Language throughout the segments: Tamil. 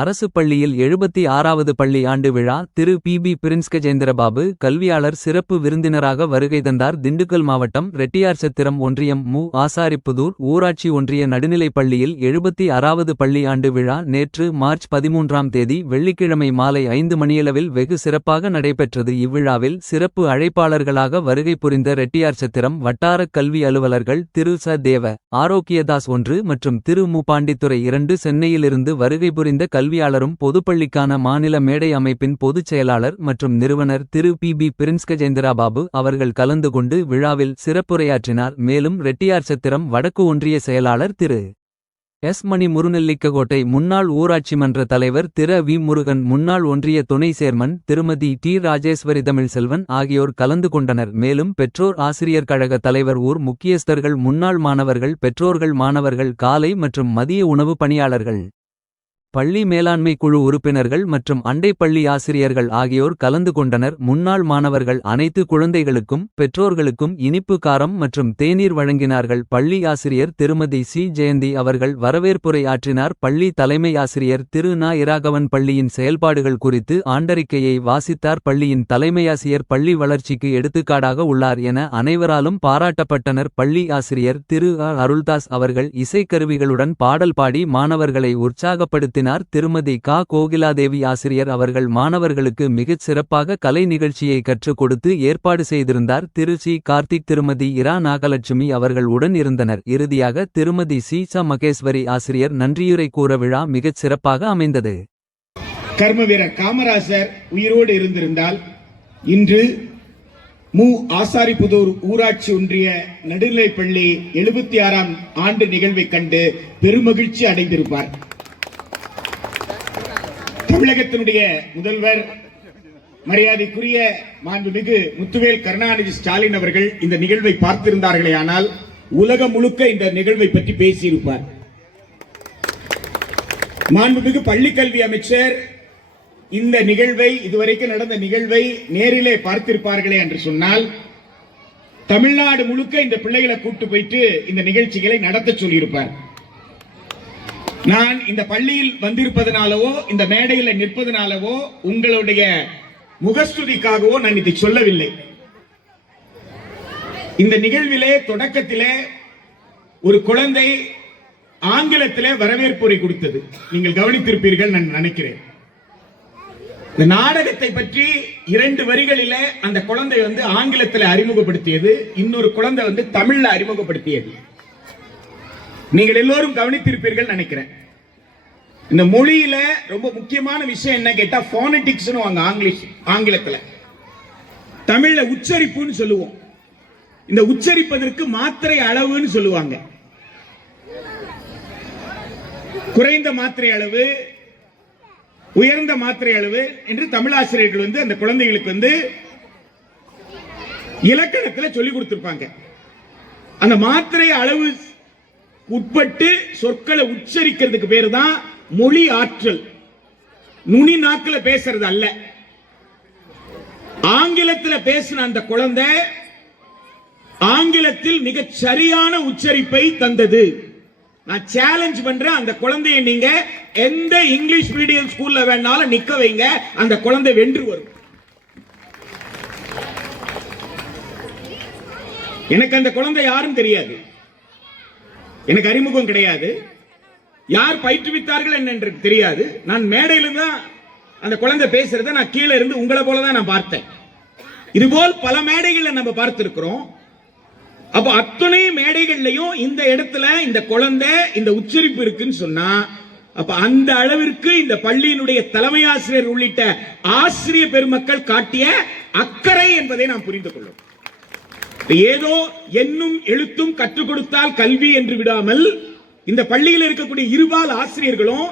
அரசு பள்ளியில் 76வது பள்ளி ஆண்டு விழா. திரு பி. பிரின்ஸ்கஜேந்திரபாபு கல்வியாளர் சிறப்பு விருந்தினராக வருகை தந்தார். திண்டுக்கல் மாவட்டம் ரெட்டியார்சத்திரம் ஒன்றியம் ஆசாரிப்புதூர் ஊராட்சி ஒன்றிய நடுநிலைப் பள்ளியில் 76வது பள்ளி ஆண்டு விழா நேற்று மார்ச் 13ஆம் தேதி வெள்ளிக்கிழமை மாலை 5 மணியளவில் வெகு சிறப்பாக நடைபெற்றது. இவ்விழாவில் சிறப்பு அழைப்பாளர்களாக வருகை புரிந்த ரெட்டியார்சத்திரம் வட்டாரக் கல்வி அலுவலர்கள் திரு ச. தேவ ஆரோக்கியதாஸ் 1 மற்றும் திரு மு. பாண்டித்துரை 2, சென்னையிலிருந்து வருகை புரிந்த கல்வியாளரும் பொதுப்பள்ளிக்கான மாநில மேடை அமைப்பின் பொதுச் செயலாளர் மற்றும் நிறுவனர் திரு பி. பிரின்ஸ்கஜேந்திரபாபு அவர்கள் கலந்து கொண்டு விழாவில் சிறப்புரையாற்றினார். மேலும் ரெட்டியார்சத்திரம் வடக்கு ஒன்றிய செயலாளர் திரு எஸ். மணி, முருநெல்லிக்கோட்டை முன்னாள் ஊராட்சி மன்ற தலைவர் திரு வி. முருகன், முன்னாள் ஒன்றிய துணை சேர்மன் திருமதி டி. ராஜேஸ்வரி தமிழ்செல்வன் ஆகியோர் கலந்து கொண்டனர். மேலும் பெற்றோர் ஆசிரியர் கழக தலைவர், ஊர் முக்கியஸ்தர்கள், முன்னாள் மாணவர்கள், பெற்றோர்கள், மாணவர்கள், காலை மற்றும் மதிய உணவு பணியாளர்கள், பள்ளி மேலாண்மை குழு உறுப்பினர்கள் மற்றும் அண்டை பள்ளி ஆசிரியர்கள் ஆகியோர் கலந்து கொண்டனர். முன்னாள் மாணவர்கள் அனைத்து குழந்தைகளுக்கும் பெற்றோர்களுக்கும் இனிப்பு, காரம் மற்றும் தேநீர் வழங்கினார்கள். பள்ளி ஆசிரியர் திருமதி சி. ஜெயந்தி அவர்கள் வரவேற்புரை ஆற்றினார். பள்ளி தலைமை ஆசிரியர் திரு நா. இராகவன் பள்ளியின் செயல்பாடுகள் குறித்து ஆண்டறிக்கையை வாசித்தார். பள்ளியின் தலைமையாசிரியர் பள்ளி வளர்ச்சிக்கு எடுத்துக்காடாக உள்ளார் என அனைவராலும் பாராட்டப்பட்டனர். பள்ளி ஆசிரியர் திரு அருள்தாஸ் அவர்கள் இசைக்கருவிகளுடன் பாடல் பாடி மாணவர்களை உற்சாகப்படுத்தினார். திருமதி கா. கோகிலாதேவி ஆசிரியர் அவர்கள் மாணவர்களுக்கு மிகச் சிறப்பாக கலை நிகழ்ச்சியை கற்றுக் கொடுத்து ஏற்பாடு செய்திருந்தார். திரு சி. கார்த்திக், திருமதி இரா. நாகலட்சுமி அவர்கள் உடன் இருந்தனர். இறுதியாக திருமதி சி. ச. மகேஸ்வரி ஆசிரியர் நன்றியுரை கூற விழா மிகச் சிறப்பாக அமைந்தது. கர்மவீரர் காமராசர் உயிரோடு இருந்திருந்தால் இன்று ஆசாரிப்புதூர் ஊராட்சி ஒன்றிய நடுநிலைப்பள்ளி 76ஆம் ஆண்டு நிகழ்வை கண்டு பெருமகிழ்ச்சி அடைந்திருப்பார். தமிழகத்தினுடைய முதல்வர் மரியாதைக்குரிய மாண்புமிகு முத்துவேல் கருணாநிதி ஸ்டாலின் அவர்கள் இந்த நிகழ்வை பார்த்திருந்தார்களே ஆனால் உலகம் முழுக்க இந்த நிகழ்வை பற்றி பேசியிருப்பார். மாண்புமிகு பள்ளிக்கல்வி அமைச்சர் இந்த நிகழ்வை, இதுவரைக்கும் நடந்த நிகழ்வை நேரிலே பார்த்திருப்பார்களே என்று சொன்னால் தமிழ்நாடு முழுக்க இந்த பிள்ளைகளை கூட்டு போயிட்டு இந்த நிகழ்ச்சிகளை நடத்த சொல்லியிருப்பார். நான் இந்த பள்ளியில் வந்திருப்பதனாலவோ இந்த மேடையில் நிற்பதனாலவோ உங்களுடைய முகஸ்துதிக்காகவோ நான் இதை சொல்லவில்லை. இந்த நிகழ்விலே தொடக்கத்திலே ஒரு குழந்தை ஆங்கிலத்திலே வரவேற்புரை கொடுத்தது. நீங்கள் கவனித்திருப்பீர்கள் நான் நினைக்கிறேன். இந்த நாடகத்தை பற்றி 2 வரிகளிலே அந்த குழந்தை ஆங்கிலத்தில் அறிமுகப்படுத்தியது, இன்னொரு குழந்தை தமிழ்ல அறிமுகப்படுத்தியது. நீங்கள் எல்லோரும் கவனித்திருப்பீர்கள் நினைக்கிறேன். இந்த மொழியில ரொம்ப முக்கியமான விஷயம் என்ன கேட்டா போனடிக்ஸ் ஆங்கிலத்தில், தமிழ்ல உச்சரிப்புன்னு சொல்லுவோம். இந்த உச்சரிப்பதற்கு மாத்திரை அளவுன்னு சொல்லுவாங்க. குறைந்த மாத்திரை அளவு, உயர்ந்த மாத்திரை அளவு என்று தமிழாசிரியர்கள் அந்த குழந்தைகளுக்கு இலக்கணத்தில் சொல்லிக் கொடுத்திருப்பாங்க. அந்த மாத்திரை அளவு உட்பட்டு சொற்களை உச்சரிக்கிறதுக்கு பேரு தான் மொழி ஆற்றல். நுனி நாக்குல பேசுறது அல்ல. ஆங்கிலத்தில் பேசின அந்த குழந்தை ஆங்கிலத்தில் மிக சரியான உச்சரிப்பை தந்தது. நான் சேலஞ்ச் பண்றேன், அந்த குழந்தையை நீங்க எந்த இங்கிலீஷ் மீடியம் ஸ்கூல்ல வேணாலும் நிக்க வைங்க, அந்த குழந்தை வென்று வரும். எனக்கு அந்த குழந்தை யாரும் தெரியாது, எனக்கு அறிமுகம் கிடையாது, யார் பயிற்றுவித்தார்கள் என்று தெரியாது. நான் மேடையில தான் அந்த குழந்தை பேசுறத நான் கீழே இருந்து உங்களை போலதான் நான் பார்த்தேன். இதுபோல் பல மேடைகள் நம்ம பார்த்திருக்கிறோம். அப்ப அத்தனை மேடைகள்லையும் இந்த இடத்துல இந்த குழந்தை இந்த உச்சரிப்பு இருக்குன்னு சொன்னா, அப்ப அந்த அளவிற்கு இந்த பள்ளியினுடைய தலைமை ஆசிரியர் உள்ளிட்ட ஆசிரியர் பெருமக்கள் காட்டிய அக்கறை என்பதை நாம் புரிந்து கொள்ளும். ஏதோ எண்ணும் எழுத்தும் கற்றுக் கொடுத்தால் கல்வி என்று விடாமல் இந்த பள்ளியில் இருக்கக்கூடிய இருபால் ஆசிரியர்களும்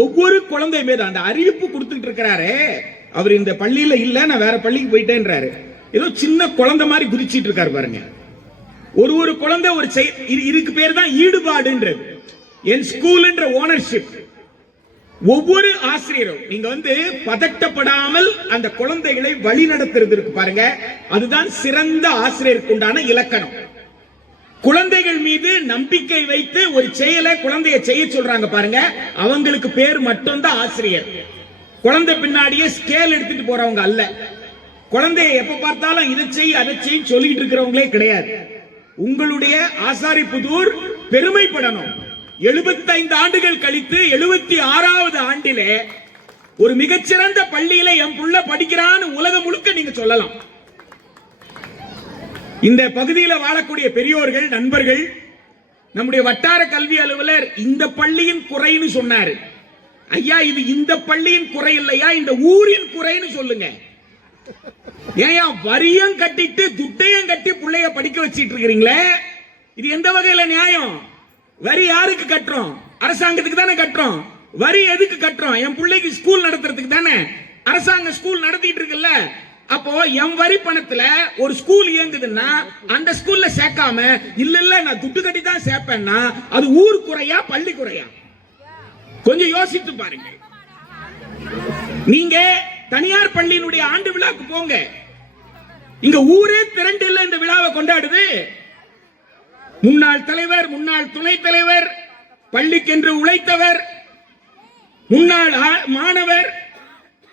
ஒவ்வொரு குழந்தை மீது அந்த அறிவிப்பு கொடுத்துட்டு இருக்கிறாரு. அவர் இந்த பள்ளியில இல்ல, நான் வேற பள்ளிக்கு போயிட்டேன்றாரு. ஏதோ சின்ன குழந்தை மாதிரி குதிச்சிட்டு இருக்காரு பாருங்க. ஒரு குழந்தை ஒரு இதுக்கு பேர் தான் ஈடுபாடுன்றது. என் ஸ்கூல் என்ற ஓனர்ஷிப். ஒவ்வொரு ஆசிரியரும் நீங்க பதட்டப்படாமல் அந்த குழந்தைகளை வழி நடத்துறது இருக்கு பாருங்க, அதுதான் சிறந்த ஆசிரியருக்கு உண்டான இலக்கணம். குழந்தைகள் மீது நம்பிக்கை வைத்து ஒரு செயலை குழந்தைய செய்ய சொல்றாங்க பாருங்க, அவங்களுக்கு பேர் மட்டும்தான் ஆசிரியர். குழந்தை பின்னாடியே ஸ்கேல் எடுத்துட்டு போறவங்க அல்ல. குழந்தைய எப்ப பார்த்தாலும் இதை செய் அதை செய் சொல்லிட்டு இருக்கிறவங்களே கிடையாது. உங்களுடைய ஆசாரிப்புதூர் பெருமைப்படணும். 75 ஆண்டுகள் கழித்து 76வது ஆண்டிலே ஒரு மிகச்சிறந்த பள்ளியில என் புள்ள படிக்கிறான்னு உலகம் முழுக்க நீங்க சொல்லலாம். இந்த பகுதியில் வாழக்கூடிய பெரியோர்கள், நண்பர்கள், நம்முடைய வட்டார கல்வி அலுவலர் இந்த பள்ளியின் குறைன்னு சொன்னாரு. ஐயா, இது இந்த பள்ளியின் குறை இல்லையா, இந்த ஊரின் குறைன்னு சொல்லுங்க. ஏன் வரியும் கட்டிட்டு துட்டையும் கட்டி பிள்ளைய படிக்க வச்சிட்டு இருக்கிறீங்களே, இது எந்த வகையில நியாயம்? வரி யாருக்கு கட்டுறோம்? அரசாங்கத்துக்கு தானே கட்டுறோம். வரி எதுக்கு கட்டுறோம்? என் பிள்ளைக்கு ஸ்கூல் நடத்துறதுக்கு தானே. அரசாங்க ஸ்கூல் நடத்திட்டு இருக்குல்ல. அப்போ என் வரி பணத்துல ஒரு ஸ்கூல் இயங்குதுன்னா அந்த ஸ்கூல்ல சேர்க்காம இல்ல நான் துட்டு கட்டி தான் சேர்ப்பேன்னா அது ஊர் குறையா பள்ளி குறையா? கொஞ்சம் யோசித்து பாருங்க. நீங்க தனியார் பள்ளியினுடைய ஆண்டு விழாக்கு போங்க. இங்க ஊரே திரண்டு இல்ல இந்த விழாவை கொண்டாடுது. முன்னாள் தலைவர், முன்னாள் துணைத் தலைவர், பள்ளிக்கென்று உழைத்தவர், முன்னாள் மாணவர்,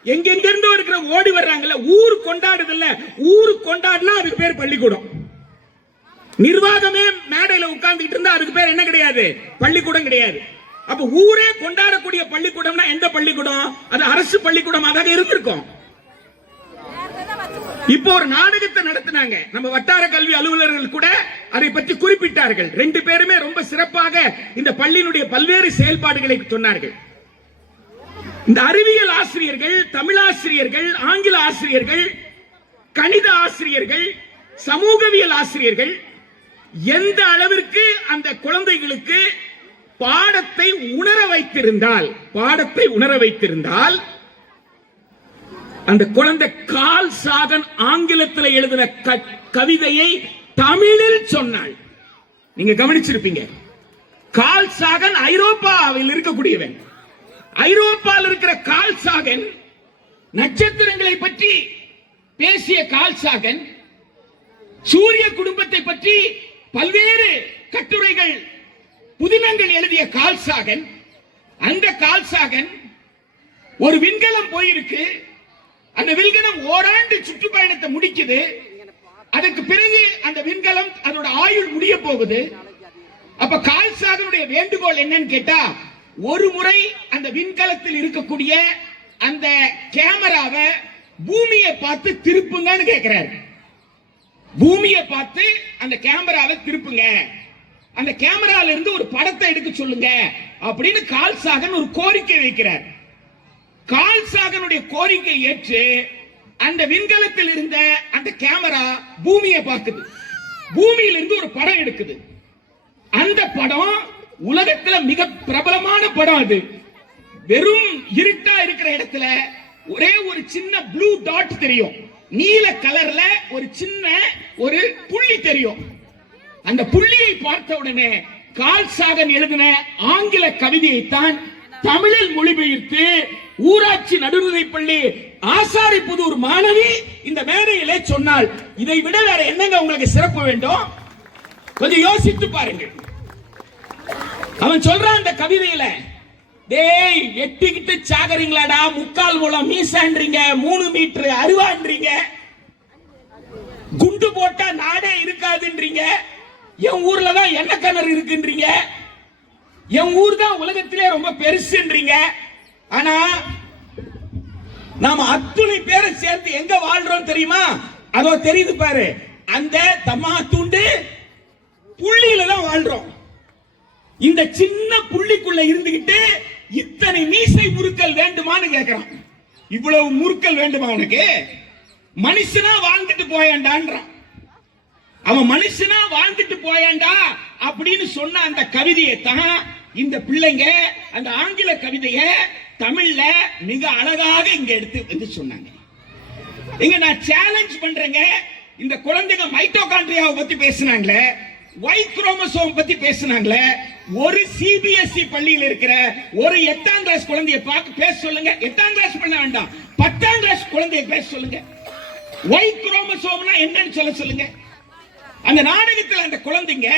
எங்கெங்கிருந்து இருக்கிற ஓடி வர்றாங்கல்ல. ஊர் கொண்டாடுது இல்ல. ஊர் கொண்டாடுனா அதுக்கு பேர் பள்ளிக்கூடம். நிர்வாகமே மேடையில உட்கார்ந்துட்டு இருந்தா அதுக்கு பேர் என்ன கிடையாது? பள்ளிக்கூடம் கிடையாது. அப்ப ஊரே கொண்டாடக்கூடிய பள்ளிக்கூடம்னா எந்த பள்ளிக்கூடம்? அது அரசு பள்ளிக்கூடமாக இருந்திருக்கும். இப்போ ஒரு நாடகத்தை நடத்தினாங்க. நம்ம வட்டார கல்வி அலுவலர்கள் கூட அதை பற்றி குறிப்பிட்டார்கள். 2 பேருமே ரொம்ப சிறப்பாக இந்த பள்ளியினுடைய பல்வேறு செயல்பாடுகளை சொன்னார்கள். இந்த அறிவியல் ஆசிரியர்கள், தமிழாசிரியர்கள், ஆங்கில ஆசிரியர்கள், கணித ஆசிரியர்கள், சமூகவியல் ஆசிரியர்கள் எந்த அளவிற்கு அந்த குழந்தைகளுக்கு பாடத்தை உணர வைத்திருந்தால் அந்த குழந்தை கால் சாகன் ஆங்கிலத்தில் எழுதின கவிதையை தமிழில் சொன்னாள். நீங்க கவனிச்சிருப்பீங்க. கால் சாகன் ஐரோப்பாவில் இருக்கக்கூடியவன். ஐரோப்பாவில் இருக்கிற கால் சாகன் நட்சத்திரங்களை பற்றி பேசிய கால் சாகன், சூரிய குடும்பத்தை பற்றி பல்வேறு கட்டுரைகள், புதினங்கள் எழுதிய கால் சாகன், அந்த கால் சாகன் ஒரு விண்கலம் போயிருக்கு. அந்த விண்கலம் ஓராண்டு சுற்றுப்பயணத்தை முடிக்குது. அதற்கு பிறகு அந்த விண்கலம் அதோட ஆயுள் முடிய போகுது. அப்ப கால் சாகனுடைய வேண்டுகோள் என்னன்னு கேட்டா, ஒரு முறை அந்த விண்கலத்தில் இருக்கக்கூடிய அந்த கேமராவை பூமியை பார்த்து திருப்புங்கன்னு கேட்கிறார். பூமியை பார்த்து அந்த கேமராவை திருப்புங்க, அந்த கேமரால இருந்து ஒரு படத்தை எடுக்க சொல்லுங்க அப்படின்னு கால் சாகன் ஒரு கோரிக்கை வைக்கிறார். கால் சாகனுடைய கோரிக்கை ஏற்று அந்த விண்கலத்தில் இருந்த அந்த கேமரா பூமியை பார்க்குது. பூமியிலிருந்து ஒரு படம் எடுக்குது. அந்த படம் உலகத்துல மிக பிரபலமான படம். அது வெறும் இருட்டா இருக்கிற இடத்துல ஒரே ஒரு சின்ன ப்ளூ டாட் தெரியும். நீல கலர்ல ஒரு சின்ன ஒரு புள்ளி தெரியும். அந்த புள்ளியை பார்த்த உடனே கால் சாகன் எழுதின ஆங்கில கவிதையைத்தான் தமிழில் மொழிபெயர்த்து ஊராட்சி நடுநிலைப்பள்ளி ஆசாரிப்புதூர் மாணவி இந்த மேடையிலே சொன்னால், இதை விட வேற என்னங்க உங்களுக்கு சிறப்பு வேண்டும்? கொஞ்சம் யோசித்து பாருங்கள். அவன் சொல்றான் அந்த கவிதையில, டேய் வெட்டிக்கிட்டு சாகறீங்களாடா, முக்கால் மூலம் மீசான்றீங்க, 3 மீட்டர் அருவான்றீங்க, குண்டு போட்டா நாடே இருக்காதுன்றீங்க, என் ஊர்ல தான் என்ன கிணறு இருக்குன்றீங்க, என் ஊர் தான் உலகத்திலே ரொம்ப பெருசுன்றீங்க. ஆனா நாம அத்துணை பேரை சேர்த்து எங்க வாழ்றோம் தெரியுமா? அதோ தெரியுது பாரு, அந்த தம்மா தூண்டு புள்ளியில தான் வாழ்றோம். இந்த சின்ன புள்ளிக்குள்ள இருந்துகிட்டு இத்தனை மீசை முறுக்கல் வேண்டுமான்னு கேட்கிறான். இவ்வளவு முறுக்கல் வேண்டுமா உனக்கு? மனுஷனா வாழ்ந்துட்டு போயாண்டான்றான். அவன் மனுஷனா வாழ்ந்துட்டு போயாண்டா அப்படின்னு சொன்ன அந்த கவிதையை தான் இந்த பிள்ளைங்க அந்த ஆங்கில கவிதையை தமிழ்ல மிக அழகாக இங்க எடுத்து வந்து சொன்னாங்க. இங்க நான் சேலஞ்ச் பண்றேங்க. இந்த குழந்தைங்க மைட்டோகாண்ட்ரியாவை பத்தி பேசினாங்களே, Y குரோமோசோம் பத்தி பேசினாங்களே, ஒரு சிபிஎஸ்இ பள்ளியில் இருக்கிற ஒரு 8ஆம் கிளாஸ் குழந்தையை பார்த்து பேச சொல்லுங்க. 8ஆம் கிளாஸ் பண்ண வேண்டாம், 10ஆம் கிளாஸ் குழந்தையை பேச சொல்லுங்க. Y குரோமோசோம்னா என்னன்னு சொல்ல சொல்லுங்க. அந்த நாடகத்தில் அந்த குழந்தைங்க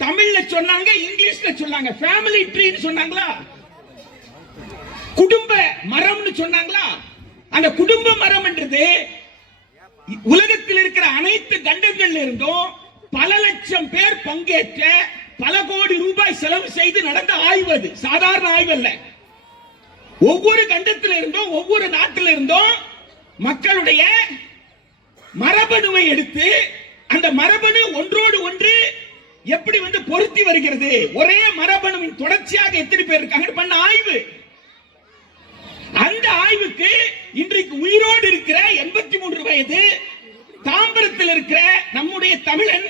தமிழ்ல சொன்னாங்க, இங்கிலீஷ்ல சொன்னாங்க. ஃபேமிலி ட்ரீன்னு சொன்னாங்களா, குடும்ப மரம்னு சொன்னாங்களா? அந்த குடும்ப மரம் என்றது உலகத்தில் இருக்கிற அனைத்து கண்டங்கள்ல இருந்தும் பல லட்சம் பேர் பங்கேற்ற பல கோடி ரூபாய் செலவு செய்து நடந்த ஆய்வு. அது சாதாரண ஆய்வு அல்ல. ஒவ்வொரு கண்டத்தில் இருந்தும் ஒவ்வொரு நாட்டில் இருந்தும் மக்களுடைய மரபணுவை எடுத்து அந்த மரபணு ஒன்றோடு ஒன்று எப்படி பொருத்தி வருகிறது, ஒரே மரபணுவின் தொடர்ச்சியாக எத்தனை பேர் இருக்காங்க பண்ண ஆய்வு. அந்த ஆய்வுக்கு இன்றைக்கு உயிரோடு இருக்கிற 83 வயது தாம்பரத்தில் இருக்கிற நம்முடைய தமிழன்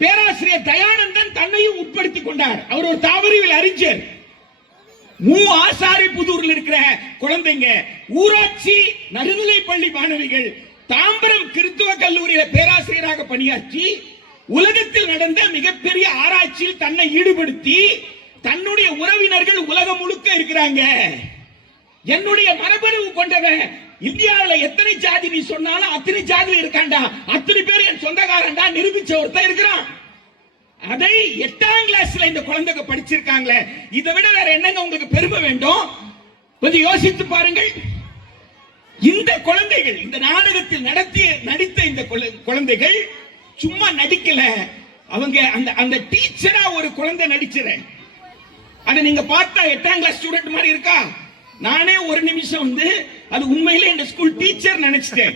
பேராசிரியர் தயானந்தன் தன்னையும் உட்படுத்திக் கொண்டார். அவர் ஒரு தாவரவியல் அறிஞர். ஆசாரிபுதூரில் இருக்கிற குழந்தைங்க, ஊராட்சி நடுநிலை பள்ளி மாணவிகள், தாம்பரம் கிறிஸ்துவ கல்லூரியில் பேராசிரியராக பணியாற்றி உலகத்தில் நடந்த மிகப்பெரிய ஆராய்ச்சியில் தன்னை ஈடுபடுத்தி தன்னுடைய உறவினர்கள் உலகம் முழுக்க இருக்கிறாங்க. என்னுடைய மரபணு கொண்டவன் இந்தியாவில் எத்தனை ஜாதி நீ சொன்னாலும் அத்தனை ஜாதி இருக்காண்டா, அத்தனை பேர் என் சொந்தக்காரன்டா நிரூபிச்ச ஒருத்தன் இருக்கிறான். அதை 8ஆம் கிளாஸ்ல இந்த குழந்தைங்க படிச்சிருக்காங்களே, இதை விட வேற என்னங்க உங்களுக்கு பெருமை வேண்டும்? கொஞ்சம் யோசித்து பாருங்கள். இந்த குழந்தைகள் இந்த நாடகத்தில் நடித்த இந்த குழந்தைகள் சும்மா நடிக்கல. அவங்க அந்த டீச்சரா ஒரு குழந்தை நடிச்சிரு. அதை நீங்க பார்த்தா 8ஆம் கிளாஸ் ஸ்டூடெண்ட் மாதிரி இருக்கா? நானே ஒரு நிமிஷம் அது உண்மையிலே இந்த ஸ்கூல் டீச்சர் நினைச்சிட்டேன்.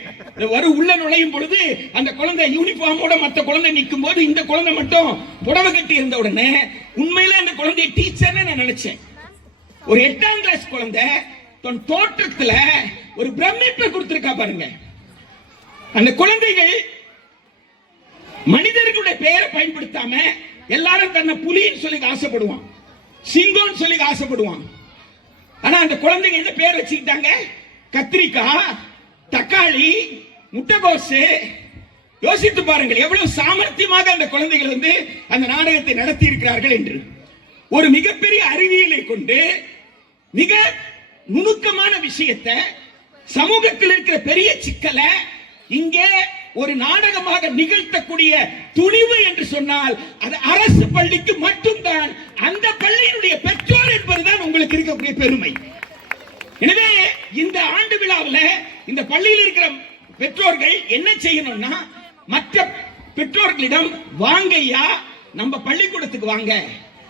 உள்ள நுழையும் பொழுது அந்த குழந்தை யூனிஃபார்மோட மற்ற குழந்தை நிற்கும் போது இந்த குழந்தை மட்டும் புடவை கட்டி இருந்த உடனே உண்மையிலே அந்த குழந்தை டீச்சர்னு நான் நினைச்சேன். ஒரு 8ஆம் கிளாஸ் குழந்தை தன் தோற்றத்துல ஒரு பிரமிப்பை கொடுத்திருக்கா பாருங்க. அந்த குழந்தைகள் மனிதர்களுடைய பெயரை பயன்படுத்தாம எல்லாரும் தன்னை புலின்னு சொல்லி ஆசைப்படுவான், சிங்கம்னு சொல்லி ஆசைப்படுவான். ஆனா அந்த குழந்தைங்க என்ன பேர் வச்சுக்கிட்டாங்க? கத்திரிக்காய், தக்காளி, முட்டைகோசு. யோசித்து பாருங்கள் எவ்வளவு சாமர்த்தியமாக அந்த குழந்தைகள் அந்த நாடகத்தை நடத்தி இருக்கிறார்கள் என்று. ஒரு மிகப்பெரிய அறிவியலை கொண்டு மிக நுணுக்கமான விஷயத்தை, சமூகத்தில் இருக்கிற பெரிய சிக்கலை இங்கே ஒரு நாடகமாக நிகழ்த்தக்கூடிய துணிவு என்று சொன்னால் அது அரசு பள்ளிக்கு மட்டும்தான். அந்த பள்ளியினுடைய பெற்றோர் என்பதுதான் உங்களுக்கு இருக்கக்கூடிய பெருமை. எனவே இந்த ஆண்டு விழாவில் இந்த பள்ளியில் இருக்கிற பெற்றோர்கள் என்ன செய்யணும்னா, மற்ற பெற்றோர்களிடம் வாங்கய்யா நம்ம பள்ளிக்கூடத்துக்கு வாங்க,